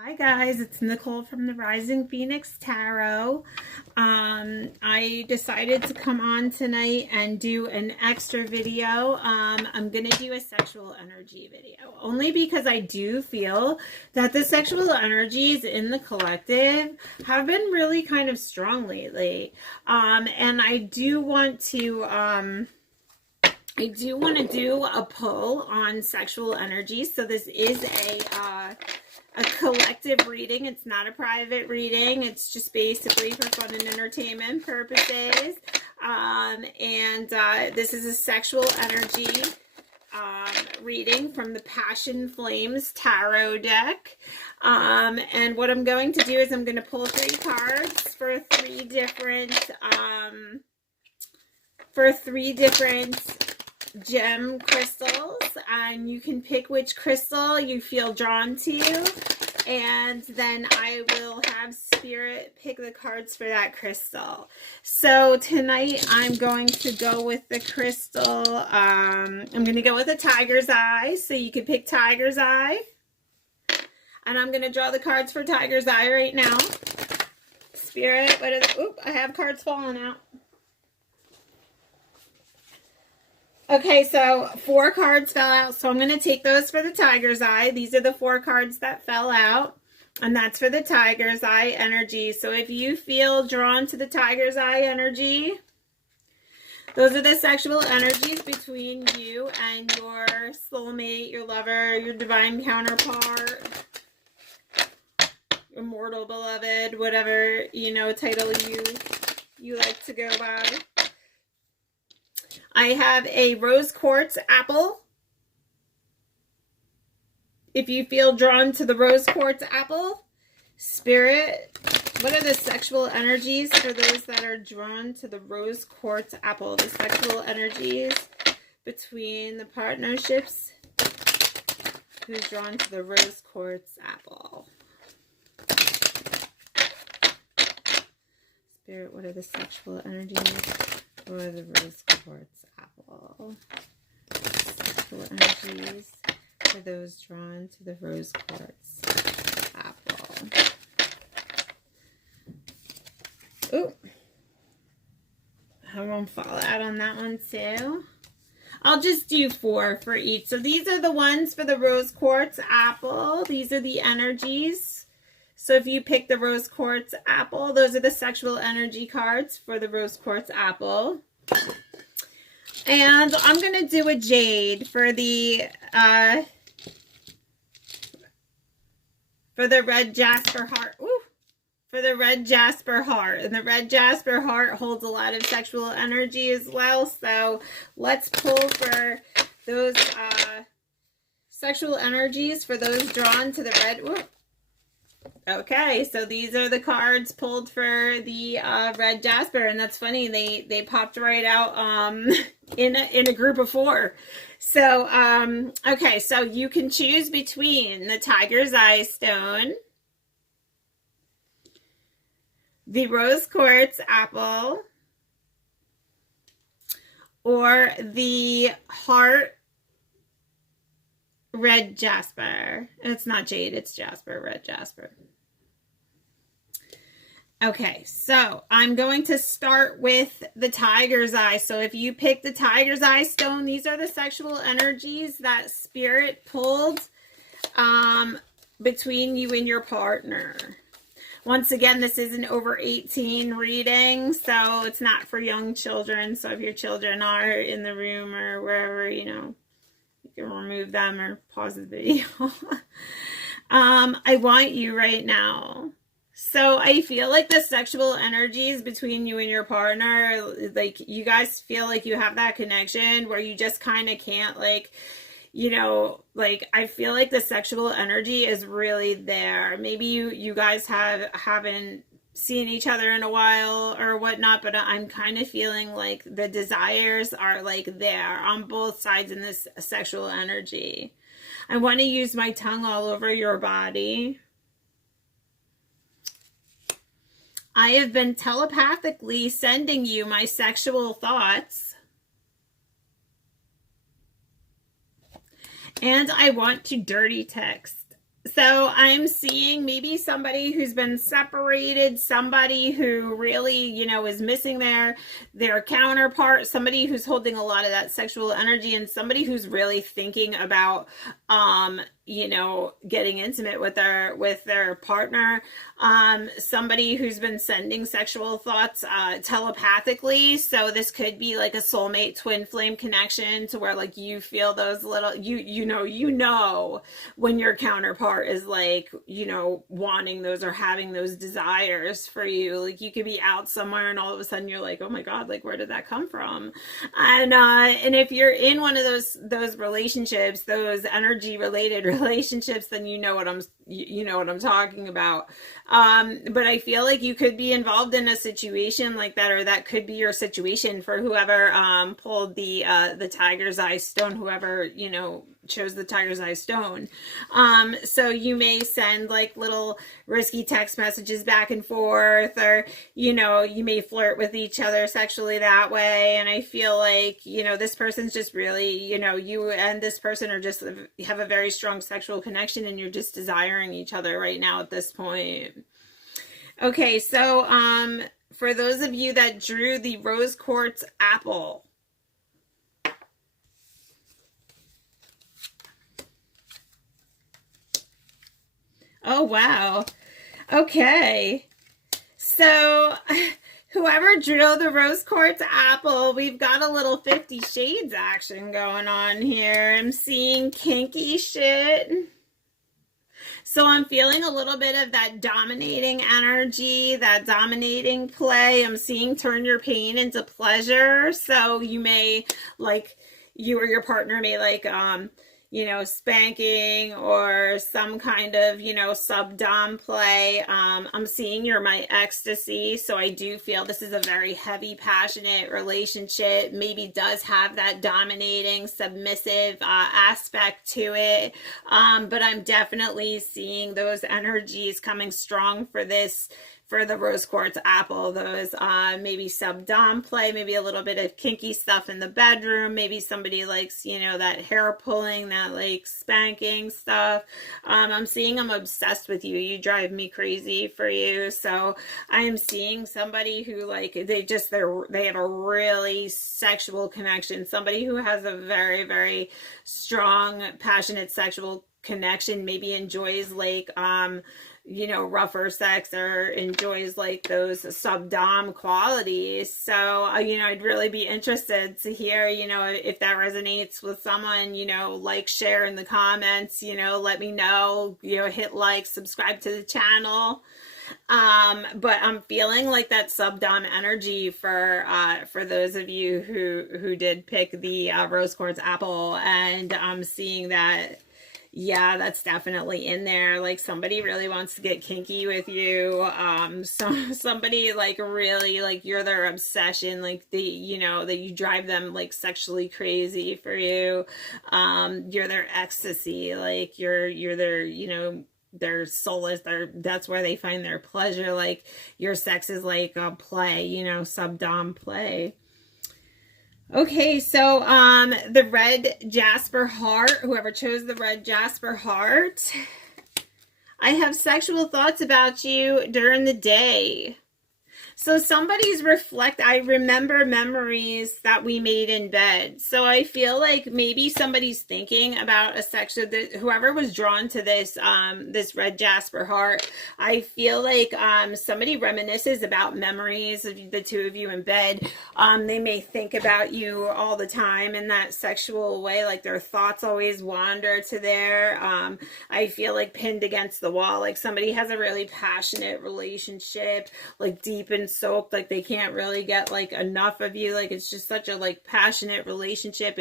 Hi guys, it's Nicole from the Rising Phoenix Tarot. I decided to come on tonight and do an extra video. I'm going to do a sexual energy video only because I do feel that the sexual energies in the collective have been really kind of strong lately. And I do want to do a pull on sexual energy. So this is a collective reading. It's not a private reading. It's just basically for fun and entertainment purposes. This is a sexual energy reading from the Passion Flames Tarot deck. And what I'm going to do is I'm going to pull 3 cards for three different gem crystals, and you can pick which crystal you feel drawn to, and then I will have Spirit pick the cards for that crystal. So tonight I'm going to go with the crystal, I'm going to go with a Tiger's Eye, so you can pick Tiger's Eye, and I'm going to draw the cards for Tiger's Eye right now. Spirit, what is, oop, I have cards falling out. Okay, so 4 cards fell out, so I'm going to take those for the Tiger's Eye. These are the 4 cards that fell out, and that's for the Tiger's Eye energy. So if you feel drawn to the Tiger's Eye energy, those are the sexual energies between you and your soulmate, your lover, your divine counterpart, your mortal beloved, whatever, you know, title you like to go by. I have a rose quartz apple. If you feel drawn to the rose quartz apple, Spirit, what are the sexual energies for those that are drawn to the rose quartz apple? The sexual energies between the partnerships who's drawn to the rose quartz apple. Spirit, what are the sexual energies for the rose quartz apple? Sexual energies for those drawn to the rose quartz apple. Ooh. I won't fall out on that one too. I'll just do 4 for each. So these are the ones for the rose quartz apple. These are the energies. So if you pick the rose quartz apple, those are the sexual energy cards for the rose quartz apple. And I'm going to do a jade for the red jasper heart. Ooh, for the red jasper heart. And the red jasper heart holds a lot of sexual energy as well. So let's pull for those sexual energies for those drawn to the red. Ooh. Okay, so these are the cards pulled for the red jasper, and that's funny, they popped right out in a group of 4. So okay, so you can choose between the Tiger's Eye stone, the rose quartz apple, or the heart red jasper. And it's not jade, it's jasper, red jasper. Okay, so I'm going to start with the Tiger's Eye. So if you pick the Tiger's Eye stone, these are the sexual energies that Spirit pulled between you and your partner. Once again, this is an over 18 reading, so it's not for young children. So if your children are in the room or wherever, you know, you can remove them or pause the video. I want you right now. So I feel like the sexual energies between you and your partner, like you guys feel like you have that connection where you just kind of can't, like, you know, like I feel like the sexual energy is really there. Maybe you guys haven't seen each other in a while or whatnot, but I'm kind of feeling like the desires are like there on both sides in this sexual energy. I want to use my tongue all over your body. I have been telepathically sending you my sexual thoughts. And I want to dirty text So I'm seeing maybe somebody who's been separated, somebody who really, you know, is missing their counterpart, somebody who's holding a lot of that sexual energy, and somebody who's really thinking about you know, getting intimate with their partner. Somebody who's been sending sexual thoughts telepathically. So this could be like a soulmate twin flame connection, to where like you feel those little, you know when your counterpart is like, you know, wanting those or having those desires for you. Like you could be out somewhere and all of a sudden you're like, oh my God, like where did that come from? And if you're in one of those relationships, those energy related relationships, then you know what I'm talking about. But I feel like you could be involved in a situation like that, or that could be your situation for whoever pulled the tiger's eye stone, whoever, you know, chose the tiger's eye stone. So you may send like little risky text messages back and forth, or, you know, you may flirt with each other sexually that way. And I feel like, you know, this person's just really, you know, you and this person are just have a very strong sexual connection, and you're just desiring each other right now at this point. Okay, so for those of you that drew the rose quartz apple, oh wow, okay, so whoever drew the rose quartz apple, we've got a little 50 Shades action going on here. I'm seeing kinky shit. So I'm feeling a little bit of that dominating energy, that dominating play. I'm seeing turn your pain into pleasure. So you may, like, you or your partner may like, you know, spanking or some kind of, you know, sub-dom play. I'm seeing you're my ecstasy. So I do feel this is a very heavy, passionate relationship. Maybe does have that dominating, submissive aspect to it. But I'm definitely seeing those energies coming strong for this, for the rose quartz apple. Those maybe sub-dom play, maybe a little bit of kinky stuff in the bedroom. Maybe somebody likes, you know, that hair pulling, that like spanking stuff. I'm seeing I'm obsessed with you. You drive me crazy for you. So I'm seeing somebody who like, they have a really sexual connection. Somebody who has a very, very strong, passionate sexual connection, maybe enjoys like, you know, rougher sex, or enjoys like those sub-dom qualities. So, you know, I'd really be interested to hear, you know, if that resonates with someone, you know, like, share in the comments, you know, let me know, you know, hit like, subscribe to the channel. But I'm feeling like that sub-dom energy for those of you who did pick the rose quartz apple, and I'm seeing that, yeah, that's definitely in there. Like somebody really wants to get kinky with you. Somebody like really, like you're their obsession, like you know, that you drive them like sexually crazy for you. You're their ecstasy, like you're their, you know, their solace, that's where they find their pleasure. Like your sex is like a play, you know, sub-dom play. Okay, so the red jasper heart, whoever chose the red jasper heart, I have sexual thoughts about you during the day. So somebody's I remember memories that we made in bed. So I feel like maybe somebody's thinking about a sexual, whoever was drawn to this, this red jasper heart, I feel like somebody reminisces about memories of the two of you in bed. They may think about you all the time in that sexual way, like their thoughts always wander to there. I feel like pinned against the wall, like somebody has a really passionate relationship, like deep and soaked, like they can't really get like enough of you, like it's just such a like passionate relationship.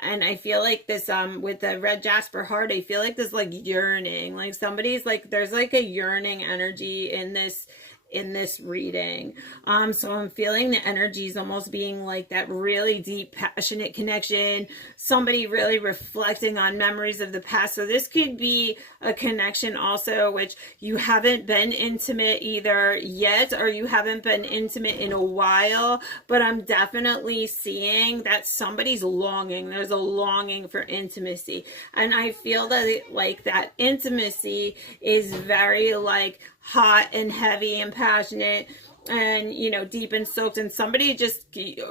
And I feel like this with the red jasper heart, I feel like this like yearning, like somebody's like, there's like a yearning energy in this in this reading. So I'm feeling the energies almost being like that really deep, passionate connection, somebody really reflecting on memories of the past. So this could be a connection also which you haven't been intimate either yet, or you haven't been intimate in a while, but I'm definitely seeing that somebody's longing. There's a longing for intimacy, and I feel that like that intimacy is very like hot and heavy and passionate and, you know, deep and soaked, and somebody just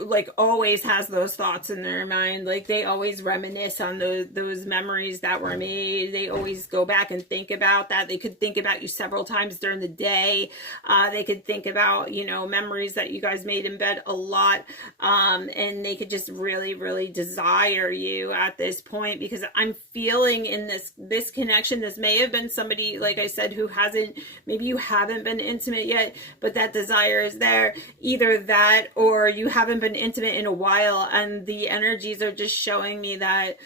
like always has those thoughts in their mind. Like they always reminisce on those memories that were made. They always go back and think about that. They could think about you several times during the day. They could think about, you know, memories that you guys made in bed a lot, and they could just really, really desire you at this point, because I'm feeling in this connection, this may have been somebody, like I said, who hasn't, maybe you haven't been intimate yet, but that desire is there. Either that, or you haven't been intimate in a while, and the energies are just showing me that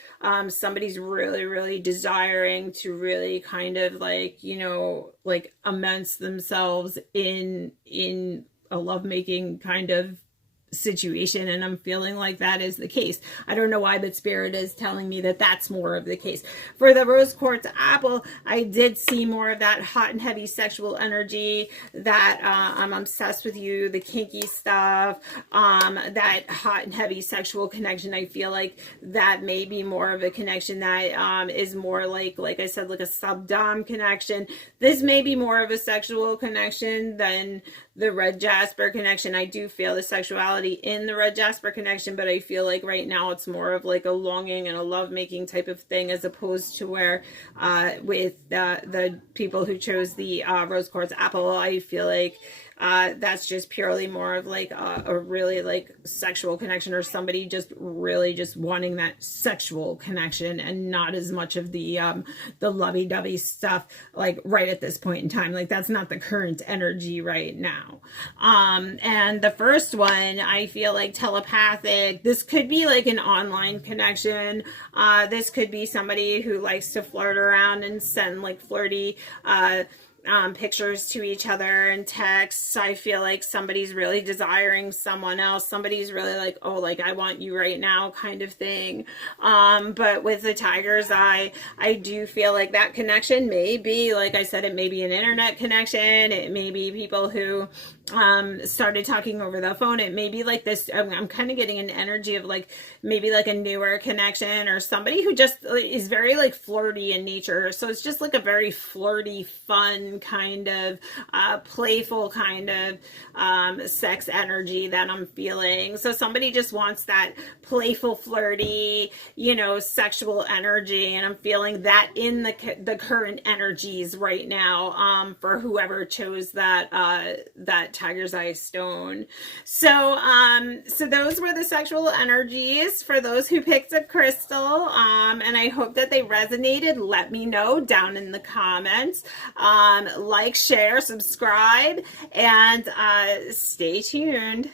somebody's really, really desiring to really kind of like, you know, like immerse themselves in a lovemaking kind of situation, and I'm feeling like that is the case. I don't know why, but Spirit is telling me that that's more of the case. For the rose quartz apple, I did see more of that hot and heavy sexual energy, that I'm obsessed with you, the kinky stuff, that hot and heavy sexual connection. I feel like that may be more of a connection that is more like I said, like a sub-dom connection. This may be more of a sexual connection than the red jasper connection. I do feel the sexuality in the red jasper connection, but I feel like right now it's more of like a longing and a lovemaking type of thing, as opposed to where with the people who chose the rose quartz apple, I feel like that's just purely more of like a really like sexual connection, or somebody just really just wanting that sexual connection, and not as much of the lovey-dovey stuff like right at this point in time. Like that's not the current energy right now. And the first one, I feel like telepathic. This could be like an online connection. This could be somebody who likes to flirt around and send like flirty pictures to each other and texts. I feel like somebody's really desiring someone else. Somebody's really like, oh, like I want you right now kind of thing. But with the tiger's eye, I do feel like that connection may be, like I said, it may be an internet connection. It may be people who started talking over the phone. It may be like this, I'm kind of getting an energy of like maybe like a newer connection, or somebody who just is very like flirty in nature. So it's just like a very flirty, fun kind of playful kind of sex energy that I'm feeling. So somebody just wants that playful, flirty, you know, sexual energy, and I'm feeling that in the current energies right now for whoever chose that that tiger's eye stone. So so those were the sexual energies for those who picked a crystal, and I hope that they resonated. Let me know down in the comments. Like, share, subscribe, and stay tuned.